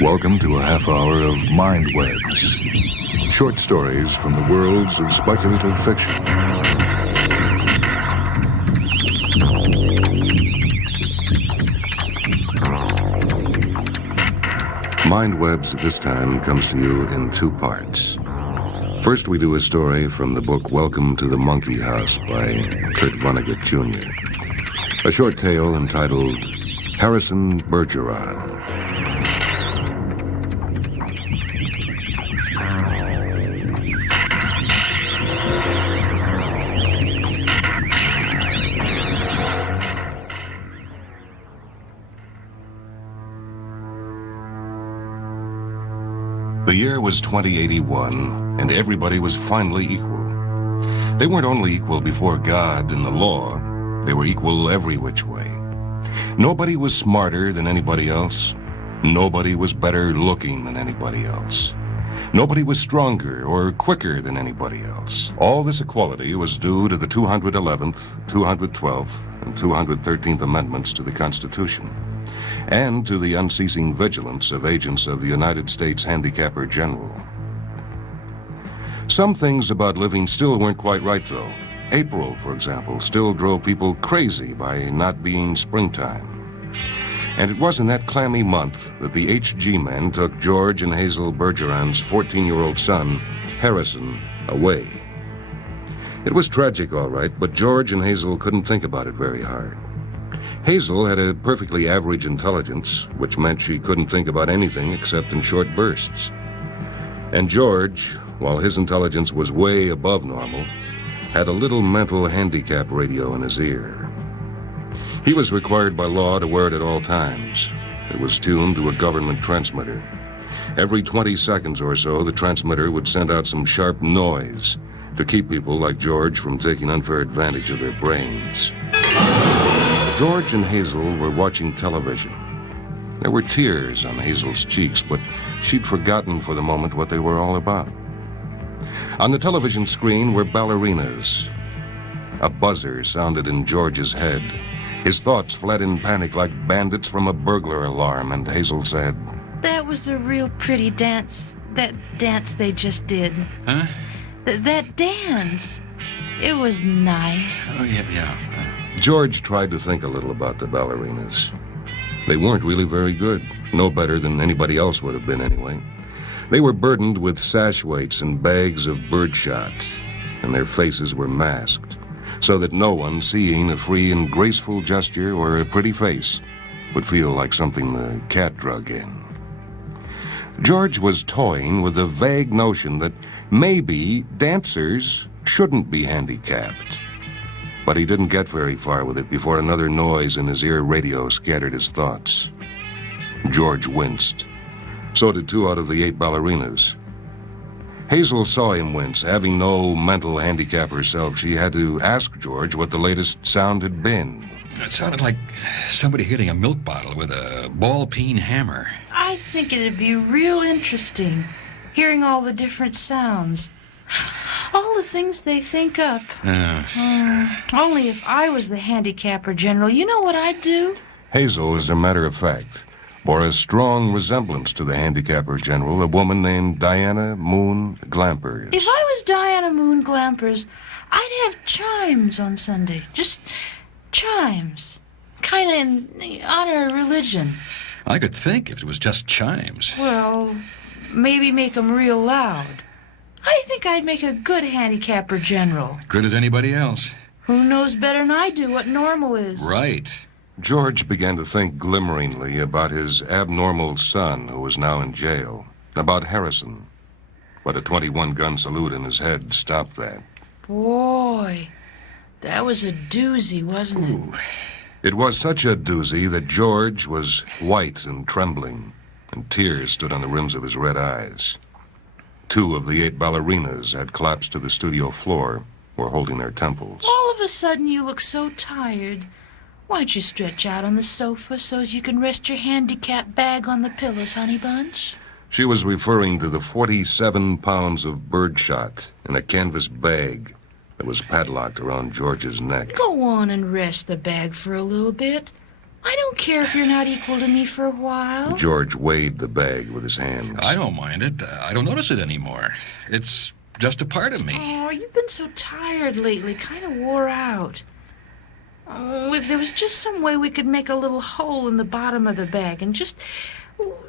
Welcome to a half hour of MINDWEBS, short stories from the worlds of speculative fiction. MINDWEBS this time comes to you in two parts. First, we do a story from the book Welcome to the Monkey House by Kurt Vonnegut Jr. A short tale entitled Harrison Bergeron. The year was 2081, and everybody was finally equal. They weren't only equal before God and the law, they were equal every which way. Nobody was smarter than anybody else. Nobody was better looking than anybody else. Nobody was stronger or quicker than anybody else. All this equality was due to the 211th, 212th, and 213th Amendments to the Constitution, and to the unceasing vigilance of agents of the United States Handicapper General. Some things about living still weren't quite right, though. April, for example, still drove people crazy by not being springtime. And it was in that clammy month that the HG men took George and Hazel Bergeron's 14-year-old son, Harrison, away. It was tragic, all right, but George and Hazel couldn't think about it very hard. Hazel had a perfectly average intelligence, which meant she couldn't think about anything except in short bursts. And George, while his intelligence was way above normal, had a little mental handicap radio in his ear. He was required by law to wear it at all times. It was tuned to a government transmitter. Every 20 seconds or so, the transmitter would send out some sharp noise to keep people like George from taking unfair advantage of their brains. George and Hazel were watching television. There were tears on Hazel's cheeks, but she'd forgotten for the moment what they were all about. On the television screen were ballerinas. A buzzer sounded in George's head. His thoughts fled in panic like bandits from a burglar alarm, and Hazel said, "That was a real pretty dance. That dance they just did." Huh? That dance. It was nice. Oh, yeah. George tried to think a little about the ballerinas. They weren't really very good. No better than anybody else would have been anyway. They were burdened with sash weights and bags of birdshot, and their faces were masked, so that no one seeing a free and graceful gesture or a pretty face would feel like something the cat drug in. George was toying with the vague notion that maybe dancers shouldn't be handicapped. But he didn't get very far with it before another noise in his ear radio scattered his thoughts. George winced. So did 2 out of the 8 ballerinas. Hazel saw him wince. Having no mental handicap herself, she had to ask George what the latest sound had been. It sounded like somebody hitting a milk bottle with a ball-peen hammer. I think it'd be real interesting, hearing all the different sounds. All the things they think up. Only if I was the handicapper general, you know what I'd do? Hazel, as a matter of fact, bore a strong resemblance to the handicapper general, a woman named Diana Moon Glampers. If I was Diana Moon Glampers, I'd have chimes on Sunday. Just chimes. Kind of in honor of religion. I could think if it was just chimes. Well, maybe make 'em real loud. I think I'd make a good handicapper general. Good as anybody else. Who knows better than I do what normal is? Right. George began to think glimmeringly about his abnormal son who was now in jail, about Harrison. But a 21-gun salute in his head stopped that. Boy, that was a doozy, wasn't it? It was such a doozy that George was white and trembling, and tears stood on the rims of his red eyes. 2 of the 8 ballerinas had collapsed to the studio floor, were holding their temples. All of a sudden you look so tired. Why'd you stretch out on the sofa so as you can rest your handicap bag on the pillows, honey bunch? She was referring to the 47 pounds of birdshot in a canvas bag that was padlocked around George's neck. Go on and rest the bag for a little bit. I don't care if you're not equal to me for a while. George weighed the bag with his hands. I don't mind it. I don't notice it anymore. It's just a part of me. Oh, you've been so tired lately, kind of wore out. Oh, if there was just some way we could make a little hole in the bottom of the bag and just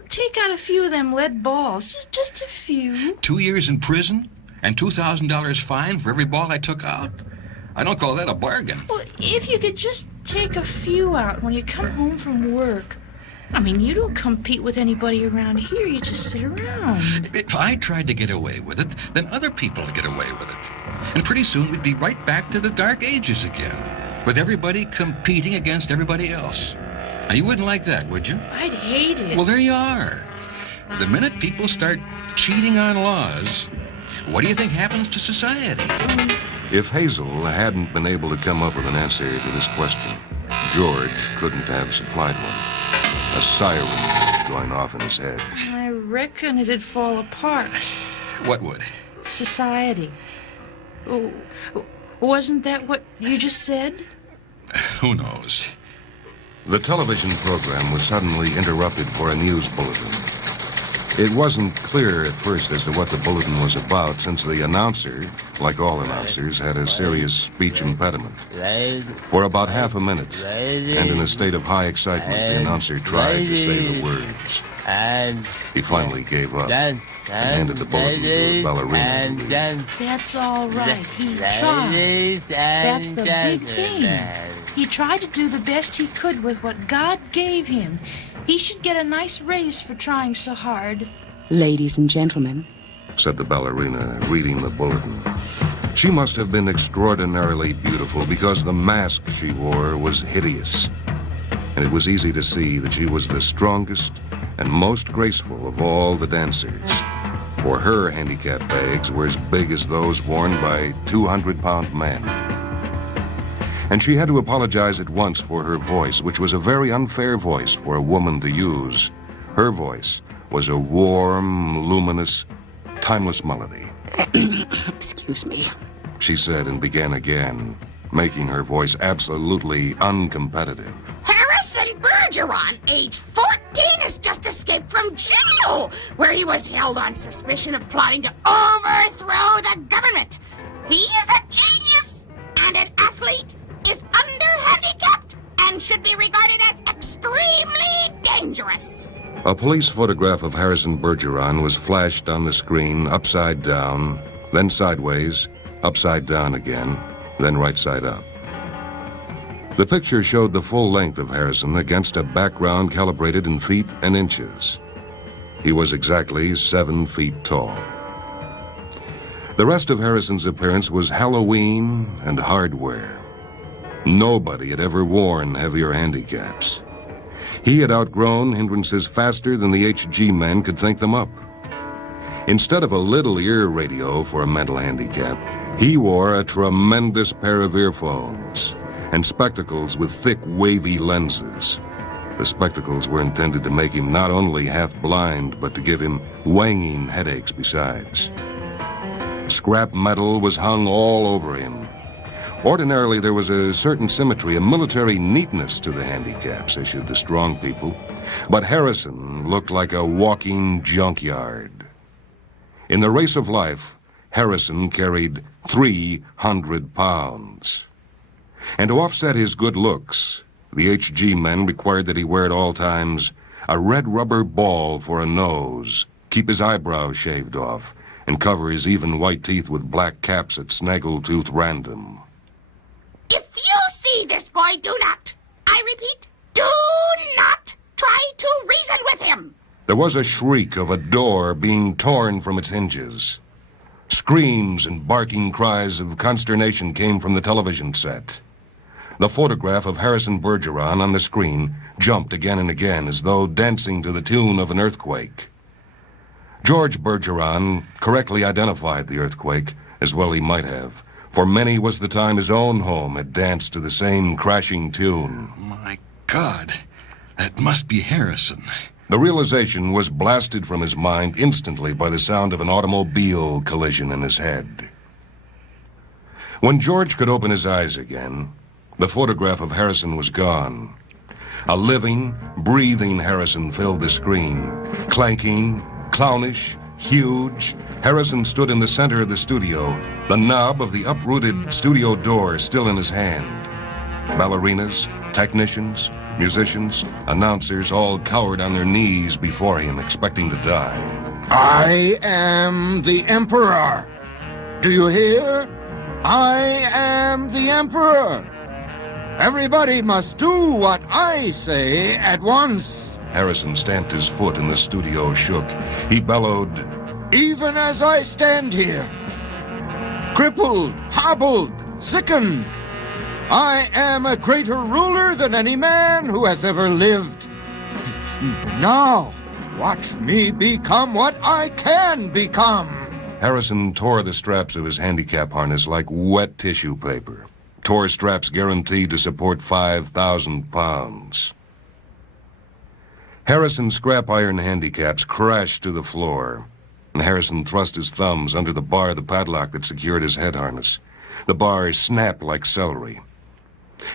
take out a few of them lead balls. Just a few. 2 years in prison and $2,000 fine for every ball I took out? I don't call that a bargain. Well, if you could just take a few out when you come home from work. I mean, you don't compete with anybody around here. You just sit around. If I tried to get away with it, then other people would get away with it. And pretty soon we'd be right back to the Dark Ages again, with everybody competing against everybody else. Now, you wouldn't like that, would you? I'd hate it. Well, there you are. The minute people start cheating on laws, what do you think happens to society? If Hazel hadn't been able to come up with an answer to this question, George couldn't have supplied one. A siren was going off in his head. I reckon it'd fall apart. What would? Society. Oh, wasn't that what you just said? Who knows? The television program was suddenly interrupted for a news bulletin. It wasn't clear at first as to what the bulletin was about, since the announcer, like all announcers, had a serious speech impediment. For about half a minute, and in a state of high excitement, the announcer tried to say the words. He finally gave up and handed the bulletin to the ballerina. That's all right. He tried. That's the big thing. He tried to do the best he could with what God gave him. He should get a nice raise for trying so hard. Ladies and gentlemen, said the ballerina, reading the bulletin. She must have been extraordinarily beautiful because the mask she wore was hideous. And it was easy to see that she was the strongest and most graceful of all the dancers. For her handicap bags were as big as those worn by 200-pound men. And she had to apologize at once for her voice, which was a very unfair voice for a woman to use. Her voice was a warm, luminous, timeless melody. excuse me. She said and began again, making her voice absolutely uncompetitive. Harrison Bergeron, age 14, has just escaped from jail, where he was held on suspicion of plotting to overthrow the government. He is a genius and an athlete, is under-handicapped, and should be regarded as extremely dangerous. A police photograph of Harrison Bergeron was flashed on the screen upside down, then sideways, upside down again, then right side up. The picture showed the full length of Harrison against a background calibrated in feet and inches. He was exactly 7 feet tall. The rest of Harrison's appearance was Halloween and hardware. Nobody had ever worn heavier handicaps. He had outgrown hindrances faster than the HG men could think them up. Instead of a little ear radio for a mental handicap, he wore a tremendous pair of earphones and spectacles with thick, wavy lenses. The spectacles were intended to make him not only half blind, but to give him wanging headaches besides. Scrap metal was hung all over him. Ordinarily, there was a certain symmetry, a military neatness to the handicaps issued to strong people, but Harrison looked like a walking junkyard. In the race of life, Harrison carried 300 pounds. And to offset his good looks, the HG men required that he wear at all times a red rubber ball for a nose, keep his eyebrows shaved off, and cover his even white teeth with black caps at snaggletooth random. boy, do not. I repeat, do not try to reason with him. There was a shriek of a door being torn from its hinges. Screams and barking cries of consternation came from the television set. The photograph of Harrison Bergeron on the screen jumped again and again as though dancing to the tune of an earthquake. George Bergeron correctly identified the earthquake, as well he might have, for many was the time his own home had danced to the same crashing tune. My God, that must be Harrison. The realization was blasted from his mind instantly by the sound of an automobile collision in his head. When George could open his eyes again, the photograph of Harrison was gone. A living, breathing Harrison filled the screen. Clanking, clownish, huge, Harrison stood in the center of the studio, the knob of the uprooted studio door still in his hand. Ballerinas, technicians, musicians, announcers all cowered on their knees before him, expecting to die. I am the Emperor. Do you hear? I am the Emperor. Everybody must do what I say at once. Harrison stamped his foot and the studio shook. He bellowed, Even as I stand here, crippled, hobbled, sickened, I am a greater ruler than any man who has ever lived. Now, watch me become what I can become. Harrison tore the straps of his handicap harness like wet tissue paper. Tore straps guaranteed to support 5,000 pounds. Harrison's scrap iron handicaps crashed to the floor, and Harrison thrust his thumbs under the bar of the padlock that secured his head harness. The bar snapped like celery.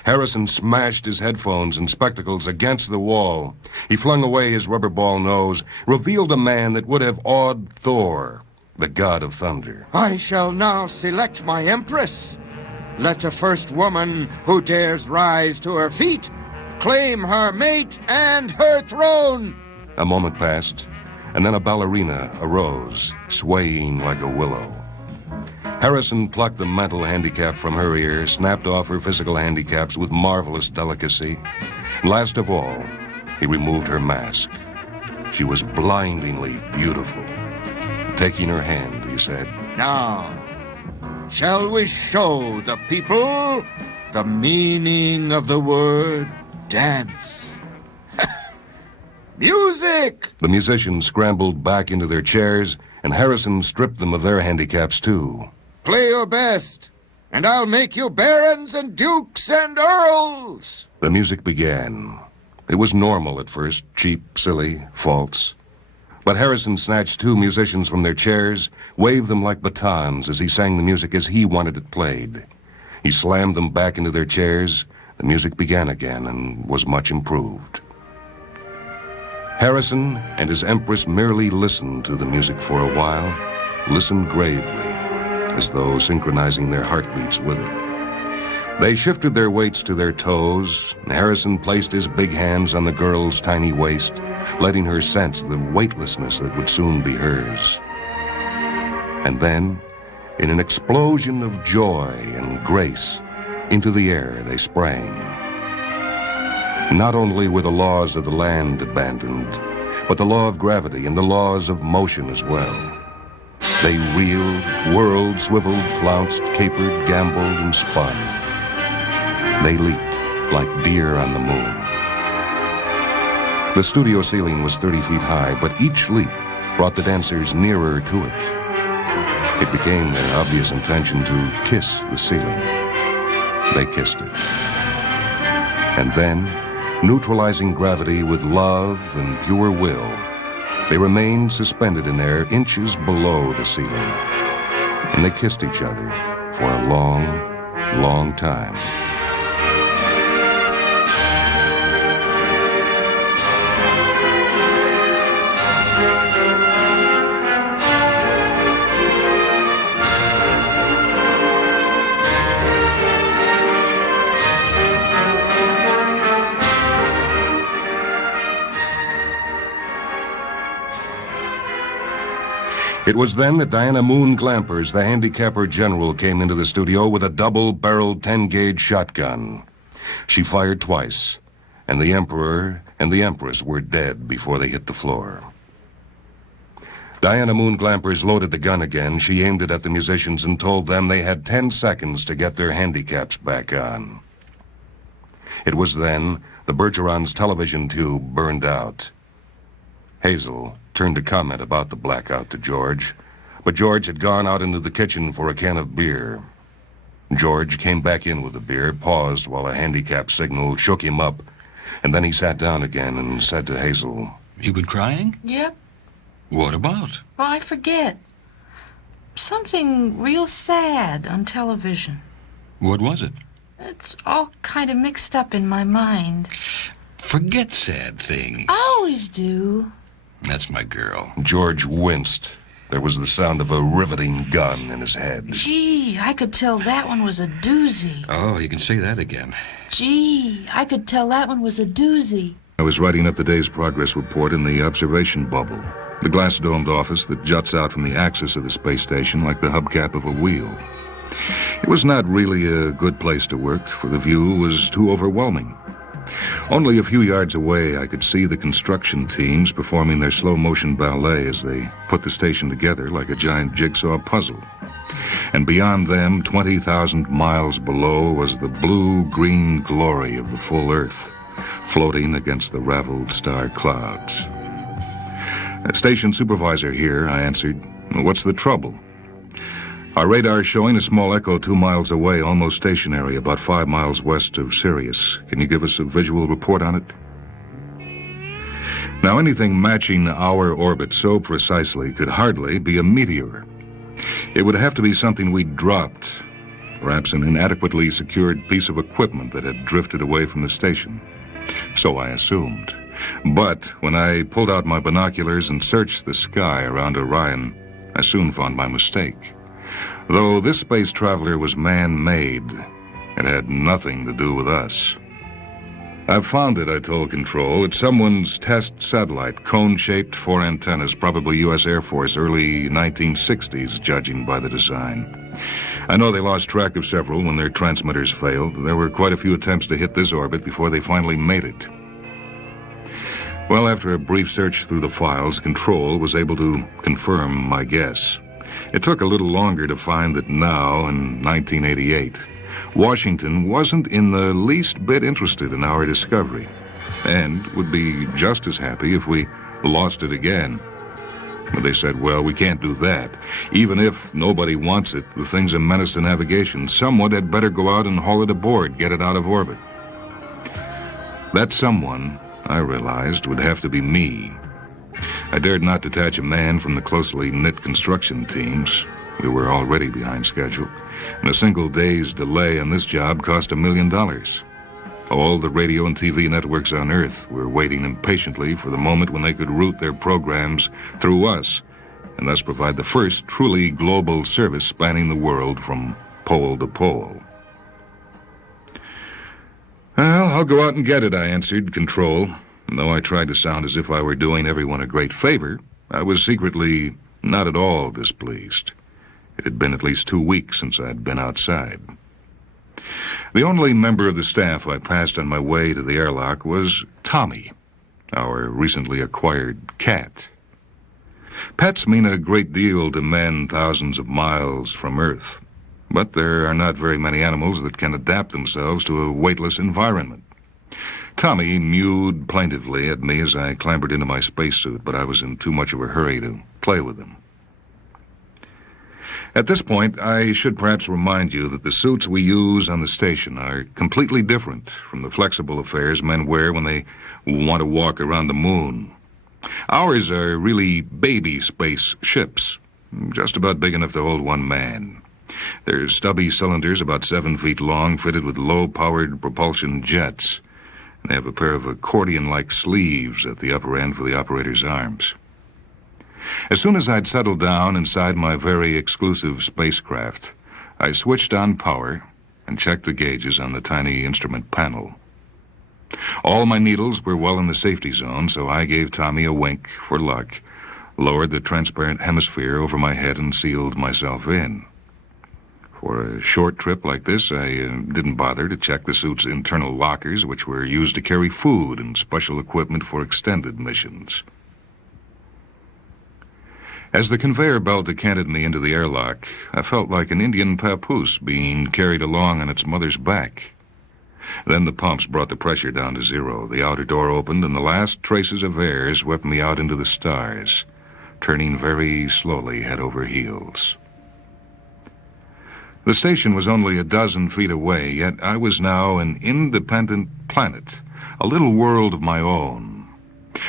Harrison smashed his headphones and spectacles against the wall. He flung away his rubber ball nose, revealed a man that would have awed Thor, the god of thunder. I shall now select my Empress. Let the first woman who dares rise to her feet claim her mate and her throne. A moment passed, and then a ballerina arose, swaying like a willow. Harrison plucked the mental handicap from her ear, snapped off her physical handicaps with marvelous delicacy. Last of all, he removed her mask. She was blindingly beautiful. Taking her hand, he said, Now, shall we show the people the meaning of the word dance? Music! The musicians scrambled back into their chairs, and Harrison stripped them of their handicaps, too. Play your best, and I'll make you barons and dukes and earls. The music began. It was normal at first, cheap, silly, false. But Harrison snatched two musicians from their chairs, waved them like batons as he sang the music as he wanted it played. He slammed them back into their chairs. The music began again and was much improved. Harrison and his Empress merely listened to the music for a while, listened gravely, as though synchronizing their heartbeats with it. They shifted their weights to their toes, and Harrison placed his big hands on the girl's tiny waist, letting her sense the weightlessness that would soon be hers. And then, in an explosion of joy and grace, into the air they sprang. Not only were the laws of the land abandoned, but the law of gravity and the laws of motion as well. They reeled, whirled, swiveled, flounced, capered, gamboled, and spun. They leaped like deer on the moon. The studio ceiling was 30 feet high, but each leap brought the dancers nearer to it. It became their obvious intention to kiss the ceiling. They kissed it. And then, neutralizing gravity with love and pure will, they remained suspended in air inches below the ceiling. And they kissed each other for a long, long time. It was then that Diana Moon Glampers, the handicapper general, came into the studio with a double-barreled 10-gauge shotgun. She fired twice, and the Emperor and the Empress were dead before they hit the floor. Diana Moon Glampers loaded the gun again. She aimed it at the musicians and told them they had 10 seconds to get their handicaps back on. It was then the Bergeron's television tube burned out. Hazel turned to comment about the blackout to George, but George had gone out into the kitchen for a can of beer. George came back in with the beer, paused while a handicap signal shook him up, and then he sat down again and said to Hazel, "You been crying? Yep. What about?" Oh, I forget. Something real sad on television. What was it? It's all kind of mixed up in my mind. Forget sad things. I always do. That's my girl. George winced. There was the sound of a riveting gun in his head. Gee, I could tell that one was a doozy. Oh, you can say that again. Gee, I could tell that one was a doozy. I was writing up the day's progress report in the observation bubble, the glass-domed office that juts out from the axis of the space station like the hubcap of a wheel. It was not really a good place to work, for the view was too overwhelming. Only a few yards away, I could see the construction teams performing their slow-motion ballet as they put the station together like a giant jigsaw puzzle. And beyond them, 20,000 miles below, was the blue-green glory of the full Earth, floating against the raveled star clouds. "Station supervisor here," I answered. "What's the trouble?" "Our radar is showing a small echo 2 miles away, almost stationary, about 5 miles west of Sirius. Can you give us a visual report on it?" Now, anything matching our orbit so precisely could hardly be a meteor. It would have to be something we'd dropped, perhaps an inadequately secured piece of equipment that had drifted away from the station. So I assumed. But when I pulled out my binoculars and searched the sky around Orion, I soon found my mistake. Though this space traveler was man-made, it had nothing to do with us. "I've found it," I told Control. "It's someone's test satellite, cone-shaped, 4 antennas, probably U.S. Air Force, early 1960s, judging by the design. I know they lost track of several when their transmitters failed. There were quite a few attempts to hit this orbit before they finally made it." Well, after a brief search through the files, Control was able to confirm my guess. It took a little longer to find that now, in 1988, Washington wasn't in the least bit interested in our discovery, and would be just as happy if we lost it again. But they said, well, we can't do that. Even if nobody wants it, the thing's a menace to navigation. Someone had better go out and haul it aboard, get it out of orbit. That someone, I realized, would have to be me. I dared not detach a man from the closely knit construction teams. We were already behind schedule, and a single day's delay on this job cost $1 million. All the radio and TV networks on Earth were waiting impatiently for the moment when they could route their programs through us, and thus provide the first truly global service spanning the world from pole to pole. "Well, I'll go out and get it," I answered, Control. And though I tried to sound as if I were doing everyone a great favor, I was secretly not at all displeased. It had been at least 2 weeks since I'd been outside. The only member of the staff I passed on my way to the airlock was Tommy, our recently acquired cat. Pets mean a great deal to men thousands of miles from Earth, but there are not very many animals that can adapt themselves to a weightless environment. Tommy mewed plaintively at me as I clambered into my spacesuit, but I was in too much of a hurry to play with him. At this point, I should perhaps remind you that the suits we use on the station are completely different from the flexible affairs men wear when they want to walk around the moon. Ours are really baby space ships, just about big enough to hold one man. They're stubby cylinders about 7 feet long, fitted with low-powered propulsion jets. They have a pair of accordion-like sleeves at the upper end for the operator's arms. As soon as I'd settled down inside my very exclusive spacecraft, I switched on power and checked the gauges on the tiny instrument panel. All my needles were well in the safety zone, so I gave Tommy a wink for luck, lowered the transparent hemisphere over my head, and sealed myself in. For a short trip like this, I didn't bother to check the suit's internal lockers, which were used to carry food and special equipment for extended missions. As the conveyor belt decanted me into the airlock, I felt like an Indian papoose being carried along on its mother's back. Then the pumps brought the pressure down to zero. The outer door opened, and the last traces of air swept me out into the stars, turning very slowly head over heels. The station was only a dozen feet away, yet I was now an independent planet, a little world of my own.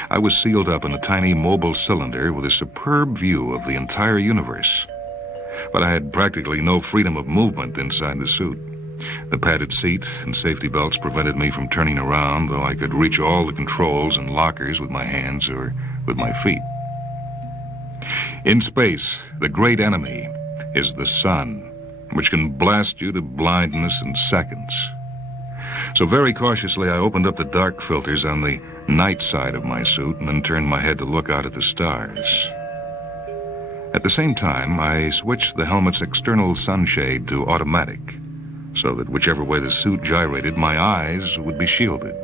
I was sealed up in a tiny mobile cylinder with a superb view of the entire universe. But I had practically no freedom of movement inside the suit. The padded seat and safety belts prevented me from turning around, though I could reach all the controls and lockers with my hands or with my feet. In space, the great enemy is the sun, which can blast you to blindness in seconds. So very cautiously, I opened up the dark filters on the night side of my suit and then turned my head to look out at the stars. At the same time, I switched the helmet's external sunshade to automatic, so that whichever way the suit gyrated, my eyes would be shielded.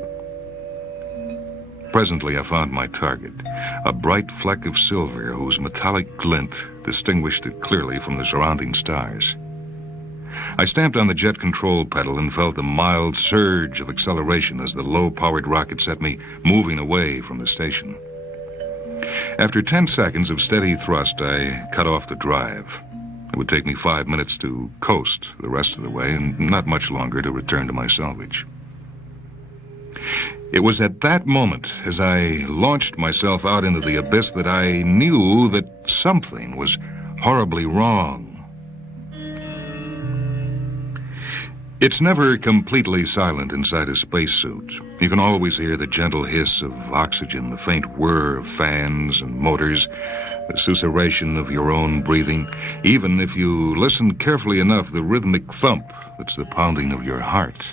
Presently, I found my target, a bright fleck of silver whose metallic glint distinguished it clearly from the surrounding stars. I stamped on the jet control pedal and felt a mild surge of acceleration as the low-powered rocket set me moving away from the station. After 10 seconds of steady thrust, I cut off the drive. It would take me 5 minutes to coast the rest of the way, and not much longer to return to my salvage. It was at that moment, as I launched myself out into the abyss, that I knew that something was horribly wrong. It's never completely silent inside a spacesuit. You can always hear the gentle hiss of oxygen, the faint whir of fans and motors, the susurration of your own breathing. Even if you listen carefully enough, the rhythmic thump that's the pounding of your heart.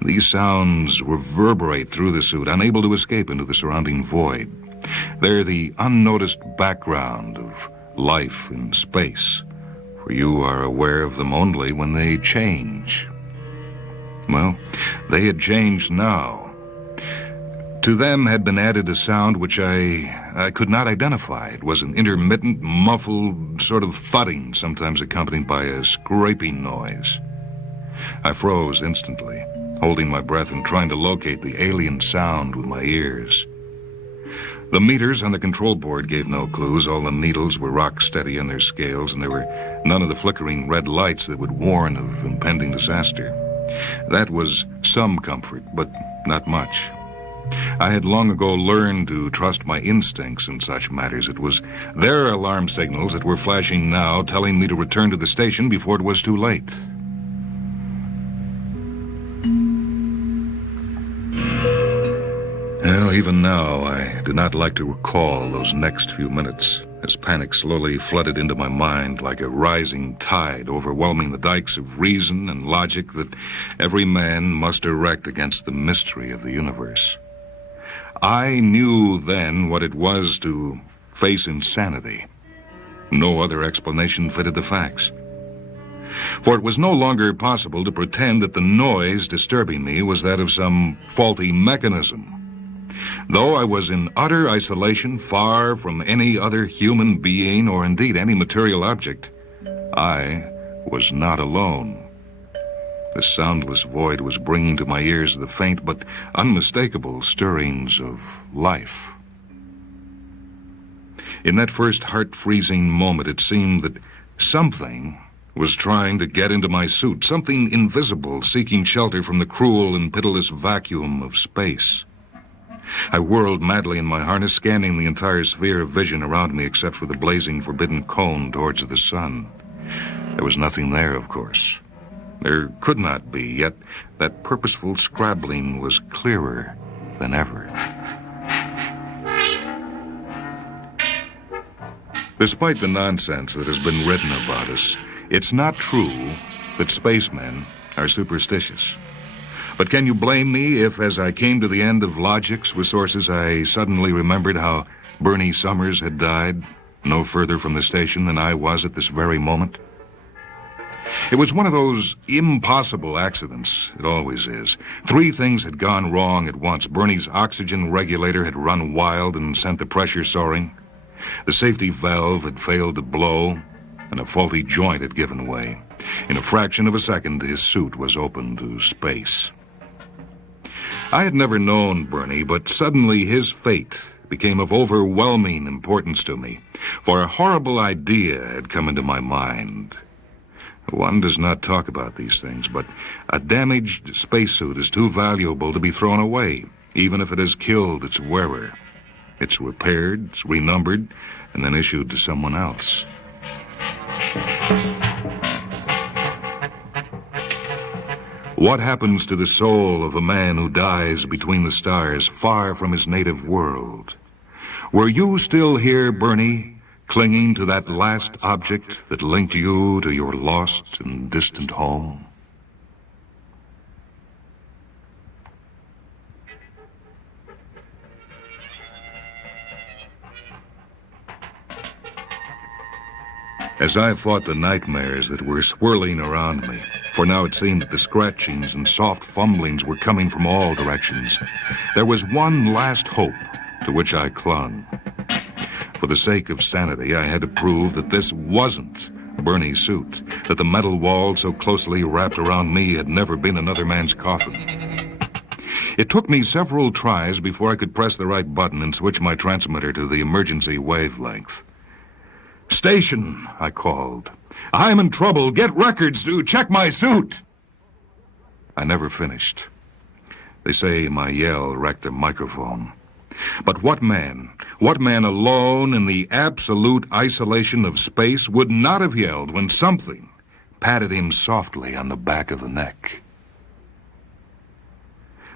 These sounds reverberate through the suit, unable to escape into the surrounding void. They're the unnoticed background of life in space. You are aware of them only when they change. Well, they had changed now. To them had been added a sound which I could not identify. It was an intermittent, muffled sort of thudding, sometimes accompanied by a scraping noise. I froze instantly, holding my breath and trying to locate the alien sound with my ears. The meters on the control board gave no clues. All the needles were rock steady on their scales, and there were none of the flickering red lights that would warn of impending disaster. That was some comfort, but not much. I had long ago learned to trust my instincts in such matters. It was their alarm signals that were flashing now, telling me to return to the station before it was too late. Well, even now, I do not like to recall those next few minutes, as panic slowly flooded into my mind like a rising tide, overwhelming the dikes of reason and logic that every man must erect against the mystery of the universe. I knew then what it was to face insanity. No other explanation fitted the facts. For it was no longer possible to pretend that the noise disturbing me was that of some faulty mechanism. Though I was in utter isolation, far from any other human being or indeed any material object, I was not alone. The soundless void was bringing to my ears the faint but unmistakable stirrings of life. In that first heart-freezing moment, it seemed that something was trying to get into my suit, something invisible seeking shelter from the cruel and pitiless vacuum of space. I whirled madly in my harness, scanning the entire sphere of vision around me except for the blazing forbidden cone towards the sun. There was nothing there, of course. There could not be, yet that purposeful scrabbling was clearer than ever. Despite the nonsense that has been written about us, it's not true that spacemen are superstitious. But can you blame me if, as I came to the end of logic's resources, I suddenly remembered how Bernie Summers had died no further from the station than I was at this very moment? It was one of those impossible accidents. It always is. 3 things had gone wrong at once. Bernie's oxygen regulator had run wild and sent the pressure soaring. The safety valve had failed to blow, and a faulty joint had given way. In a fraction of a second, his suit was open to space. I had never known Bernie, but suddenly his fate became of overwhelming importance to me, for a horrible idea had come into my mind. One does not talk about these things, but a damaged spacesuit is too valuable to be thrown away, even if it has killed its wearer. It's repaired, it's renumbered, and then issued to someone else. What happens to the soul of a man who dies between the stars, far from his native world? Were you still here, Bernie, clinging to that last object that linked you to your lost and distant home? As I fought the nightmares that were swirling around me, for now it seemed that the scratchings and soft fumblings were coming from all directions, there was one last hope to which I clung. For the sake of sanity, I had to prove that this wasn't Bernie's suit, that the metal wall so closely wrapped around me had never been another man's coffin. It took me several tries before I could press the right button and switch my transmitter to the emergency wavelength. "Station," I called. "I'm in trouble. Get records to check my suit." I never finished. They say my yell wrecked the microphone. But what man alone in the absolute isolation of space would not have yelled when something patted him softly on the back of the neck?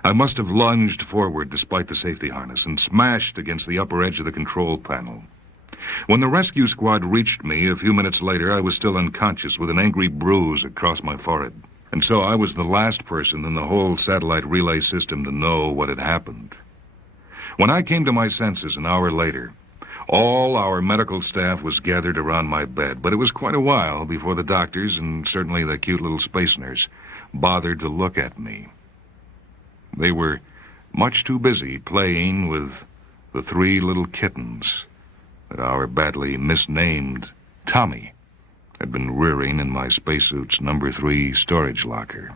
I must have lunged forward despite the safety harness and smashed against the upper edge of the control panel. When the rescue squad reached me a few minutes later, I was still unconscious with an angry bruise across my forehead. And so I was the last person in the whole satellite relay system to know what had happened. When I came to my senses an hour later, all our medical staff was gathered around my bed, but it was quite a while before the doctors, and certainly the cute little space nurse, bothered to look at me. They were much too busy playing with the 3 little kittens that our badly misnamed Tommy had been rearing in my spacesuit's number 3 storage locker.